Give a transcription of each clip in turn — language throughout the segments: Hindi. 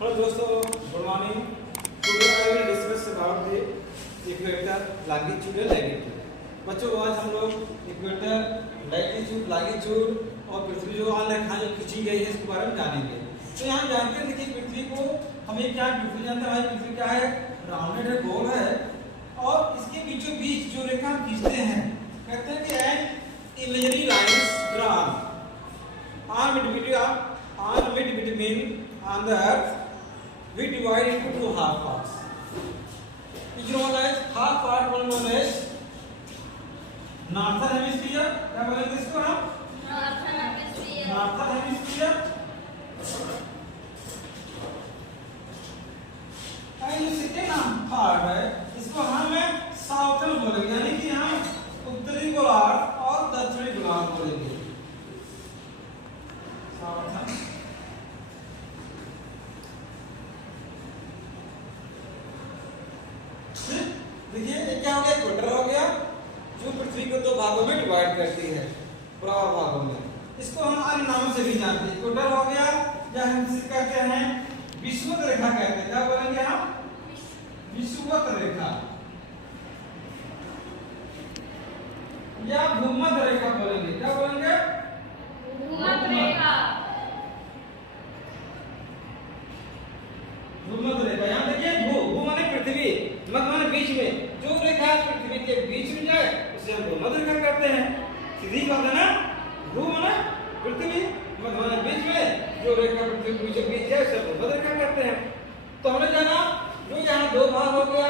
हेलो दोस्तों, good morning. Today I will discuss about the equator latitude and latitude. बच्चों, आज हम लोग इक्वेटर, लैटिट्यूड, लैटिट्यूड और पृथ्वी जो आन रेखा जो खींची गई है इसके बारे में जानेंगे। तो यहाँ जानते हैं कि पृथ्वी को हमें क्या पृथ्वी जानते हैं, पृथ्वी क्या है, राउंडेड है, गोल है और इसके बीचों बीच जो रेखा खींचते हैं कहते हैं कि an imaginary lines drawn on between on the earth. We divide into two half parts. Which known as half part one known as northern hemisphere. क्या बोलेंगे इसको हम? Northern hemisphere. Northern hemisphere. और जो second part है इसको हम southern बोलेंगे, यानी कि हम उत्तरी गोलार्ध और दक्षिणी गोलार्ध बोलेंगे। southern देखिए ये क्या हो गया, इक्वेटर हो गया जो पृथ्वी को दो भागों में डिवाइड करती है, बराबर भागों में। इसको हम अन्य नामों से भी जानते हैं। इक्वेटर हो गया या हम इसे कहते हैं विषुवत रेखा कहते हैं। क्या बोलेंगे हम? विषुवत रेखा या भूमध्य रेखा बोलेंगे। क्या बोलेंगे? भूमध्य रेखा। भूमध्य रेखा। यहाँ देखिए भू माने पृथ्वी, मध्य माने बीच में, जो रेखा पृथ्वी के बीच में जाए उसे हम भूमध्य रेखा कहते हैं। सीधी बात है ना? भू माने पृथ्वी, मध्य माने बीच में, जो रेखा पृथ्वी के बीचों बीच जाए उसे भूमध्य रेखा कहते हैं। तो हमने जाना जो यहाँ दो भाग हो गया,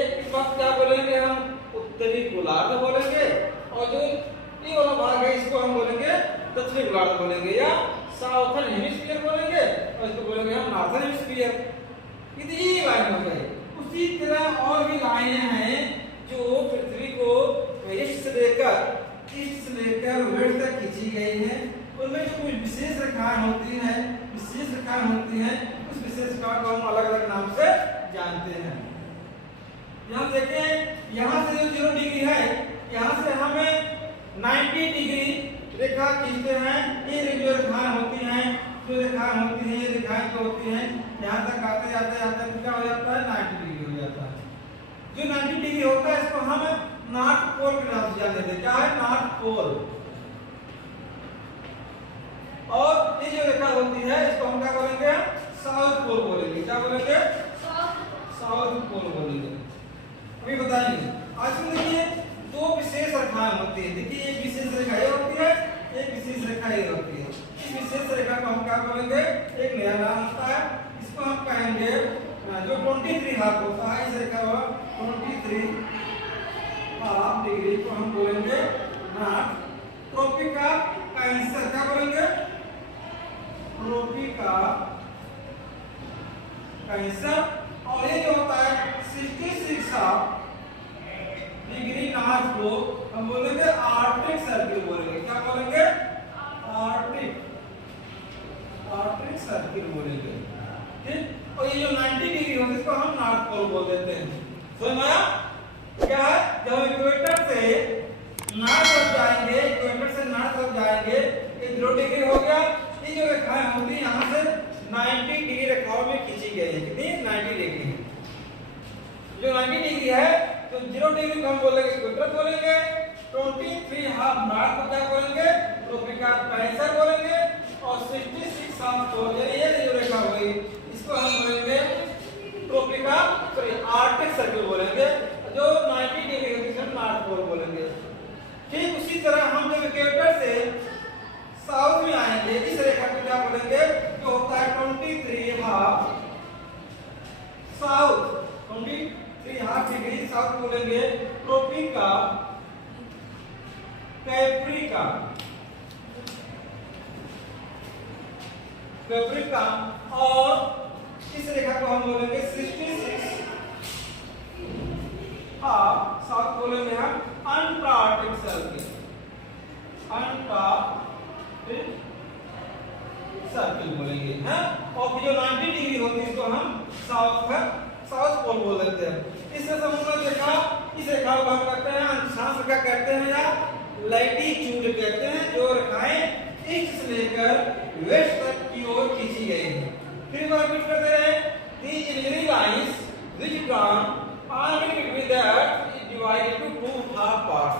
एक भाग क्या बोलेंगे हम? उत्तरी गोलार्ध बोलेंगे और जो ये वाला भाग है इसको हम बोलेंगे दक्षिणी गोलार्ध बोलेंगे या साउथर्न हेमिस्फीयर बोलेंगे और इसको बोलेंगे हम नॉर्थर्न हेमिस्फीयर। इतनी लाइन हो गई। उसी तरह और भी लाइनें हैं जो पृथ्वी को ईस्ट से लेकर वेस्ट तक खींची गई हैं। उनमें जो कुछ विशेष रेखाएं होती हैं, उस विशेष रेखा को हम अलग अलग नाम से जानते हैं। यहाँ देखें, यहाँ से जो 0 डिग्री है, यहाँ से हमें 90 डिग्री रेखा खींचते हैं। ये जो रेखाएं होती हैं, ये रेखाएं जो होती हैं यहाँ तक आते क्या हो जाता है? 90 डिग्री हो जाता है। जो 90 डिग्री होता है इसको हम नॉर्थ पोल के नाम से जानते हैं। क्या है? North pole. और ये जो रेखा होती है इसको हम क्या बोलेंगे? साउथ पोल बोलेंगे। क्या बोलेंगे? साउथ पोल बोलेंगे। अभी बताएंगे। आज हम देखिए दो विशेष रेखाएं होती है। देखिए एक विशेष रेखा ये होती है, एक विशेष रेखा ये होती है। इस विशेष रेखा को हम क्या बोलेंगे? एक नया नाम होता है, इसको हम कहेंगे जो 23 हाफ होता है, इस रेखा को 23 हाफ डिग्री को हम बोलेंगे नॉर्थ ट्रॉपिका कैंसर। क्या बोलेंगे? ट्रॉपिका कैंसर। और ये जो होता है 66 हाफ डिग्री नॉर्थ को हम बोलेंगे आर्कटिक सर्किल बोलेंगे। क्या बोलेंगे? आर्कटिक सर्किल बोलेंगे। ठीक। और ये जो 90 डिग्री होती है इसको हम नॉर्थ पोल बोल देते हैं। समझ में आया? क्या है? जब इक्वेटर से नॉर्थ तरफ जाएंगे, ये 0 डिग्री हो गया। ये जो रेखाएं होती है यहाँ से 90 डिग्री रेखाओं में खींची गई है। कितनी? 90 डिग्री। जो 90 डिग्री है तो 0 डिग्री को हम बोलेंगे इक्वेटर बोलेंगे, 23 हाफ नॉर्थ को क्या बोलेंगे? ट्रॉपिका कैंसर बोलेंगे और 66 हाफ को ये जो रेखा हुई इसको हम बोलेंगे ट्रॉपिका आर्कटिक सर्किल बोलेंगे। जो 90 डिग्री होती है नॉर्थ पोल बोलेंगे। ठीक उसी तरह हम जब इक्वेटर से साउथ में आएंगे, इस रेखा को क्या बोलेंगे? जो होता है 23 half south, 23 half degree south बोलेंगे ट्रॉपिका कैप्रिका। और इस रेखा को हम बोलेंगे 66 हाफ साउथ बोलेंगे हम अंटार्कटिक सर्किल। बोलेंगे हैं। और जो 90 डिग्री होती है इसको हम साउथ पोल बोल देते हैं। इससे हम देखा इस रेखा को हम कहते हैं अक्षांश रेखा कहते हैं या लैटिट्यूड कहते हैं, जो रेखाएं ईस्ट से लेकर वेस्ट तक की ओर खींची गई है। फिर बार रिपीट करते रहे। The imaginary lines which drawn are made between that is divided into two half parts.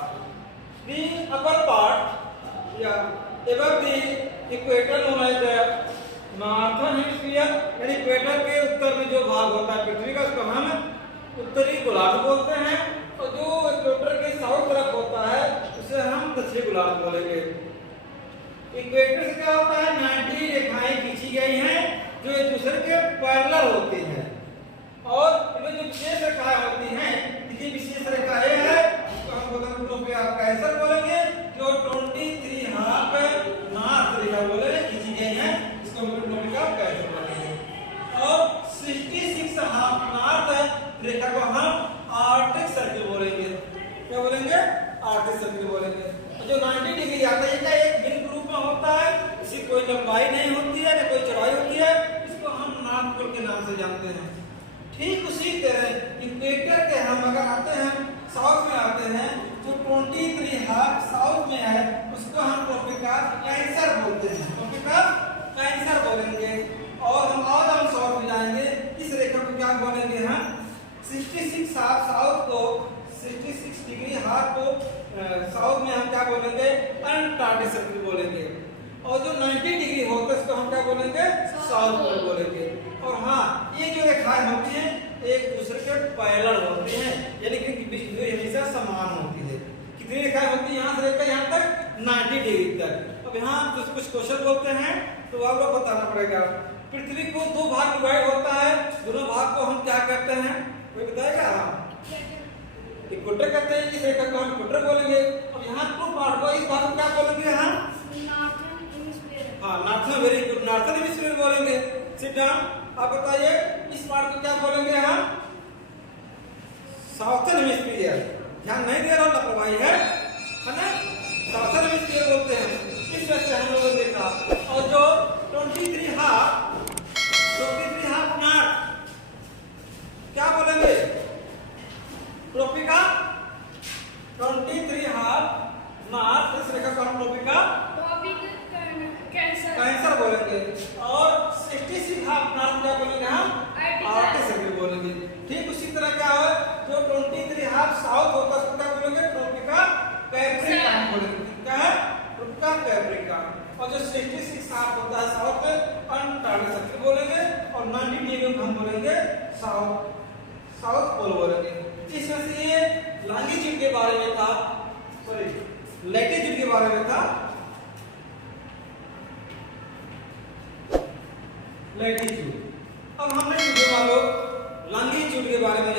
The upper part, above the equator known as the northern hemisphere, यानी इक्वेटर के उत्तर में जो भाग होता है पृथ्वी का, उसको हम उत्तरी गोलार्ध बोलते हैं, और जो इक्वेटर के साउथ तरफ होता है उसे हम दक्षिणी गोलार्ध बोलेंगे। इक्वेटर से क्या होता है, 90 रेखाएं खींची गई हैं जो एक दूसरे के पैरेलल होती हैं, और इनमें जो विशेष रेखाएं होती हैं, ये विशेष रेखाएं है इसको हम बोलेंगे कैसर बोलेंगे, जो 23 हाफ नॉर्थ रेखा बोले खींची गई है, इसको हम कैसर बोलेंगे। और 66 हाफ नॉर्थ रेखा को हम आर्कटिक सर्किल बोलेंगे। क्या बोलेंगे? आर्कटिक सर्किल बोलेंगे। जो 90 डिग्री आता है ये एक भिन्न रूप में होता है, इसकी कोई लंबाई नहीं होती है ना कोई चौड़ाई होती है, इसको हम नॉर्थ पोल के नाम से जानते हैं। ठीक उसी तरह इक्वेटर के हम अगर आते हैं साउथ में आते हैं, जो 23 हाफ साउथ में है उसको हम ट्रॉपिकल कैंसर बोलते हैं, ट्रॉपिकल कैंसर बोलेंगे। और हम साउथ में जाएंगे, इस रेखा को क्या बोलेंगे हम 66 हाफ साउथ को, 66 डिग्री हाफ को साउथ में हम क्या बोलेंगे अंटार्कटिक सर्किल बोलेंगे। और जो 90 डिग्री होता है उसको हम क्या बोलेंगे साउथ पोल बोलेंगे। और हाँ, ये जो रेखाएं होती हैं एक दूसरे के पैरेलल होती हैं, यानी कि दूरी हमेशा समान होती है। कितनी रेखाएं होती है, यहाँ से लेकर यहाँ तक 90 डिग्री तक। अब यहाँ कुछ क्वेश्चन बोलते हैं तो आपको बताना पड़ेगा। पृथ्वी को दो भाग डिवाइड होता है, दोनों भाग को हम क्या कहते हैं, कोई बताएगा? इक्वेटर कहते हैं, इस रेखा को हम इक्वेटर बोलेंगे। और यहाँ टू पार्ट को, इस भाग को क्या बोलेंगे हम? हाँ, northern, very good, northern hemisphere बोलेंगे। Sit down. आप बताइए इस पार्ट को क्या बोलेंगे हम? Southern hemisphere. ध्यान नहीं दे रहा हूँ, लापरवाही है ना? साउथर्न हेमिस्फीयर बोलते हैं, इस वजह से हम लोगों ने देखा। और जो 23 हाफ नॉर्थ क्या बोलेंगे? ट्रॉपिकल 23 हाफ नॉर्थ, इस रेखा को हम ट्रॉपिकल कैंसर बोलेंगे। और 66 हाफ नॉर्थ क्या बोलेंगे हम? आर्कटिक सर्किल बोलेंगे। ठीक उसी तरह क्या है, जो 23 हाफ साउथ होता है उसको क्या बोलेंगे? ट्रॉपिकल कैप्रिकॉर्न बोलेंगे। क्या है? Tropical Capricorn. और जो 66 हाफ होता है साउथ में अंटार्कटिक सर्किल बोलेंगे। और 90 डिग्री को हम बोलेंगे साउथ पोल बोलेंगे। इसमें से ये लॉन्गिट्यूड के बारे में था, सॉरी लैटिट्यूड के बारे में था, लैटिट्यूड। अब हमने जो लॉन्गिट्यूड के बारे में